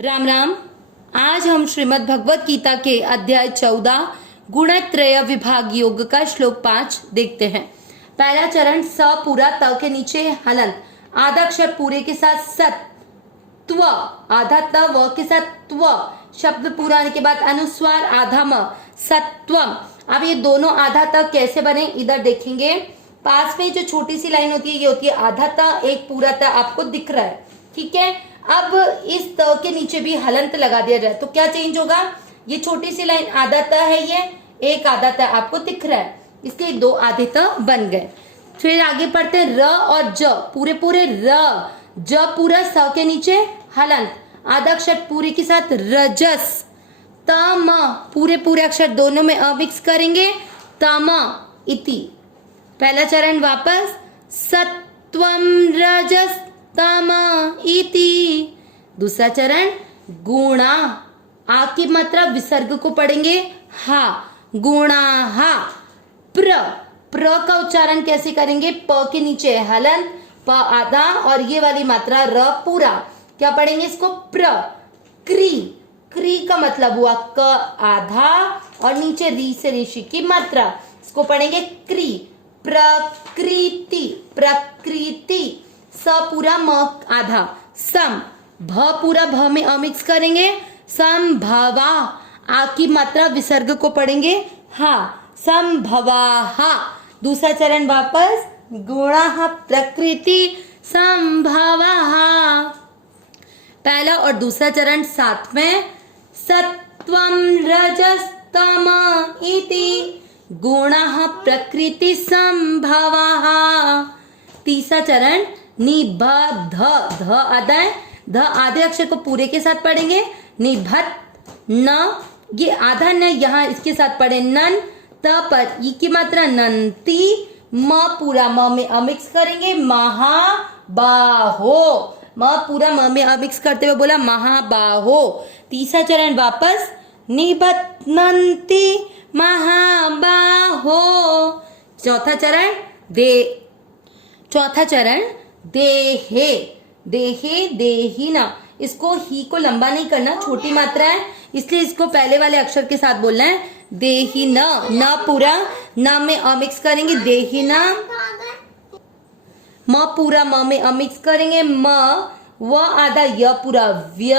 राम राम। आज हम श्रीमद् भगवत गीता के अध्याय 14 गुणत्रय विभाग योग का श्लोक 5 देखते हैं। पहला चरण स पूरा त के नीचे हलंत, आधा अक्षर पूरे के साथ सत, त्व आधा त व के साथ त्व, शब्द पूरा होने के बाद अनुस्वार आधा म, सत्वम। अब ये दोनों आधा त कैसे बने इधर देखेंगे। पास में जो छोटी सी लाइन होती है ये होती है आधा त, एक पूरा त आपको दिख रहा है, ठीक है। अब इस त के नीचे भी हलंत लगा दिया जाए तो क्या चेंज होगा। ये छोटी सी लाइन आधा त है, ये एक आधा त आपको दिख रहा है, इसलिए दो आधे त बन गए। फिर आगे पढ़ते हैं र और ज, पूरे पूरे र, ज पूरा स के नीचे हलंत, आधा अक्षर पूरे के साथ रजस, तम पूरे पूरे अक्षर दोनों में अ मिक्स करेंगे, तम इति। पहला चरण वापस, सत्वम रजस तम इति। दूसरा चरण गुणा, आ की मात्रा विसर्ग को पढ़ेंगे हा, गुणा हा। प्र, प्र का उच्चारण कैसे करेंगे, प के नीचे हलंत, प आधा और ये वाली मात्रा र पूरा, क्या पढ़ेंगे इसको प्र। क्री, क्री का मतलब हुआ क आधा और नीचे री से ऋषि की मात्रा, इसको पढ़ेंगे क्री। प्रकृति, प्रकृति, स पूरा म आधा, सम, भ पूरा भ में अ मिक्स करेंगे, संभवा, आ की मात्रा विसर्ग को पढ़ेंगे हा, संभवा हा। दूसरा चरण वापस, गुणा प्रकृति संभवा। पहला और दूसरा चरण साथ में, सत्वम रजस तम इति, गुणः प्रकृति संभवा। तीसरा चरण निबद्ध, ध आधा है, ध आधे अक्षर को पूरे के साथ पढ़ेंगे, निबद्ध न, ये आधा न यहाँ इसके साथ पढ़े नन, त पर ई की मात्रा नंती, म पूरा म में अमिक्स करेंगे महाबाहो, म पूरा म में अमिक्स करते हुए बोला महाबाहो। तीसरा चरण वापस, निबध्नन्ति महाबाहो। चौथा चरण देहे, देहे देहिना, इसको ही को लंबा नहीं करना, छोटी मात्रा है इसलिए इसको पहले वाले अक्षर के साथ बोलना है, देही न पूरा न में अमिक्स करेंगे देहिना, म पूरा म में अमिक्स करेंगे म, व आधा य पूरा व्य,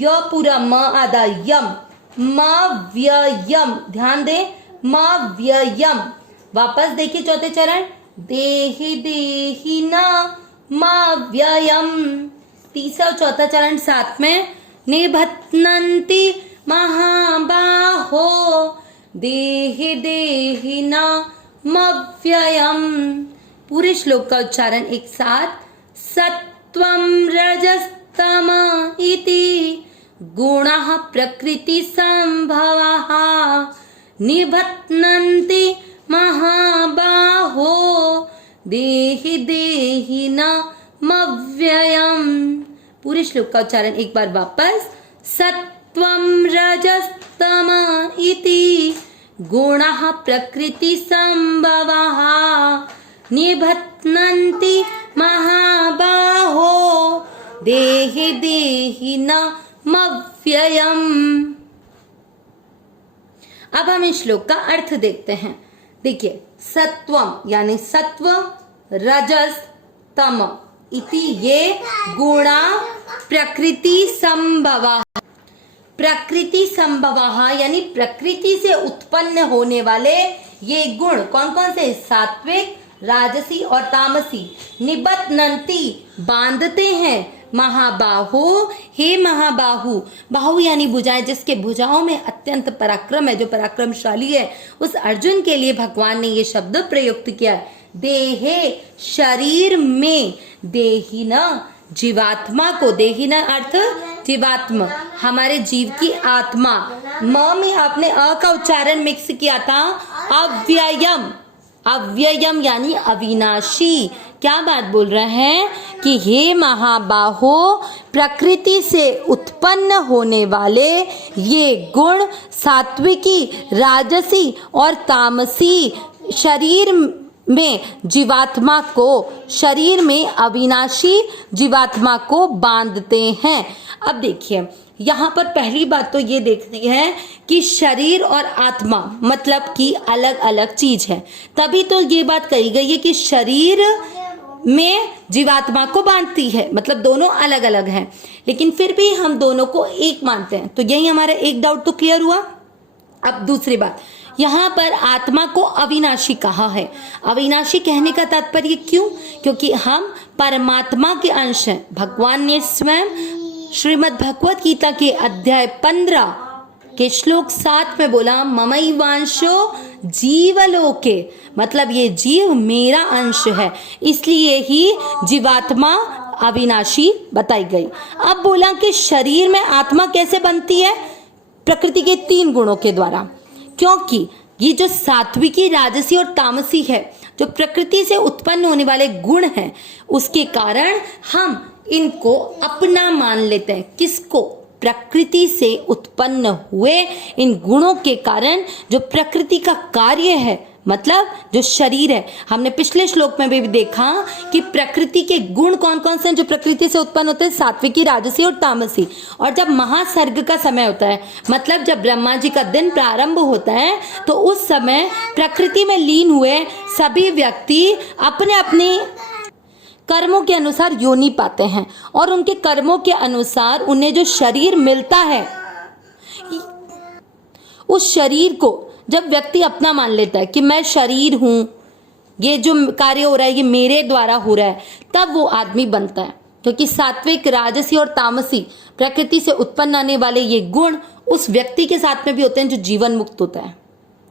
य पूरा म आधा यम, म व्ययम, ध्यान दे म व्ययम। वापस देखिए चौथे चरण, देहि देहि न म व्ययम। तीसरा और चौथा चरण साथ में, निबध्नन्ति महाबाहो, देहि देहि न म व्ययम। पूरे श्लोक का उच्चारण एक साथ, सत्वम रजस तम इति, गुणः प्रकृति संभवः, निबध्नन्ति महाबाहो, देहि देहि न मव्ययम्। पूरे श्लोक का उच्चारण एक बार वापस, सत्वं रजस्तम इति, गुणः प्रकृति संभवः, निबध्नन्ति महाबाहो, देहि देहि न मव्ययम्। अब हम इस श्लोक का अर्थ देखते हैं। देखिए, सत्वम यानी सत्व, रजस तम इति ये गुणा प्रकृति संभवा, प्रकृति संभवा यानी प्रकृति से उत्पन्न होने वाले ये गुण कौन कौन से, सात्विक, राजसी और तामसी, निबध्नन्ति बांधते हैं, महाबाहु हे महाबाहु, बाहु यानी भुजाएं, जिसके भुजाओं में अत्यंत पराक्रम है, जो पराक्रमशाली है, उस अर्जुन के लिए भगवान ने ये शब्द प्रयुक्त किया है। देहे शरीर में, देही न जीवात्मा को, देही न अर्थ जीवात्मा, हमारे जीव की आत्मा, म में आपने अ का उच्चारण मिक्स किया था, अव्ययम, अव्ययम यानी अविनाशी। क्या बात बोल रहे हैं कि हे महाबाहो, प्रकृति से उत्पन्न होने वाले ये गुण सात्विकी, राजसी और तामसी शरीर में जीवात्मा को, शरीर में अविनाशी जीवात्मा को बांधते हैं। अब देखिए यहाँ पर पहली बात तो ये देखनी है कि शरीर और आत्मा मतलब कि अलग अलग चीज है, तभी तो ये बात कही गई है कि शरीर में जीवात्मा को बांधती है, मतलब दोनों अलग अलग हैं, लेकिन फिर भी हम दोनों को एक मानते हैं। तो यही हमारा एक डाउट तो क्लियर हुआ। अब दूसरी बात, यहाँ पर आत्मा को अविनाशी कहा है। अविनाशी कहने का तात्पर्य क्यों? क्योंकि हम परमात्मा के अंश हैं। भगवान ने स्वयं श्रीमद् भगवत गीता के अध्याय 15 के श्लोक 7 में बोला, ममैवांशो जीवलोके, मतलब ये जीव मेरा अंश है, इसलिए ही जीवात्मा अविनाशी बताई गई। अब बोला कि शरीर में आत्मा कैसे बनती है? प्रकृति के 3 गुणों के द्वारा, क्योंकि ये जो सात्विकी, राजसी और तामसी है, जो प्रकृति से उत्पन्न होने वाले गुण हैं, उसके कारण हम इनको अपना मान लेते हैं। किसको? प्रकृति से उत्पन्न हुए इन गुणों के कारण जो प्रकृति का कार्य है, मतलब जो शरीर है। हमने पिछले श्लोक में भी देखा कि प्रकृति के गुण कौन कौन से हैं जो प्रकृति से उत्पन्न होते हैं, सात्विकी, राजसी और तामसी। और जब महासर्ग का समय होता है, मतलब जब ब्रह्मा जी का दिन प्रारंभ होता है, तो उस समय प्रकृति में लीन हुए सभी व्यक्ति अपने अपने कर्मों के अनुसार योनि पाते हैं, और उनके कर्मों के अनुसार उन्हें जो शरीर मिलता है, उस शरीर को जब व्यक्ति अपना मान लेता है कि मैं शरीर हूं, ये जो कार्य हो रहा है ये मेरे द्वारा हो रहा है, तब वो आदमी बनता है। क्योंकि सात्विक, राजसी और तामसी प्रकृति से उत्पन्न आने वाले ये गुण उस व्यक्ति के साथ में भी होते हैं जो जीवन मुक्त होता है।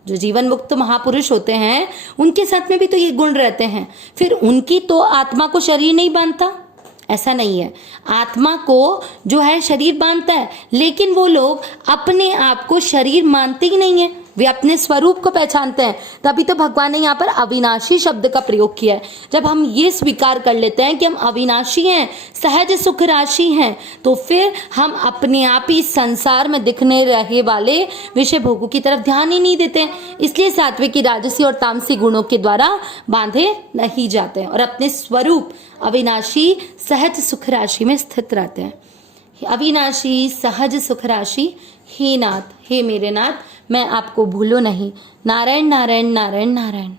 जो जीवन मुक्त महापुरुष होते हैं उनके साथ में भी तो ये गुण रहते हैं। फिर उनकी तो आत्मा को शरीर नहीं बांधता, ऐसा नहीं है। आत्मा को जो है शरीर बांधता है, लेकिन वो लोग अपने आप को शरीर मानते ही नहीं है, वे अपने स्वरूप को पहचानते हैं। तभी तो भगवान ने यहाँ पर अविनाशी शब्द का प्रयोग किया है। जब हम ये स्वीकार कर लेते हैं कि हम अविनाशी हैं, सहज सुख राशि हैं, तो फिर हम अपने आप ही संसार में दिखने रहे वाले विषय भोगों की तरफ ध्यान ही नहीं देते। इसलिए सात्विकी, राजसी और तामसी गुणों के द्वारा बांधे नहीं जाते और अपने स्वरूप अविनाशी सहज सुख राशि में स्थित रहते हैं। अविनाशी सहज सुख राशि, हे नाथ, हे मेरे नाथ, मैं आपको भूलूं नहीं। नारायण नारायण नारायण नारायण।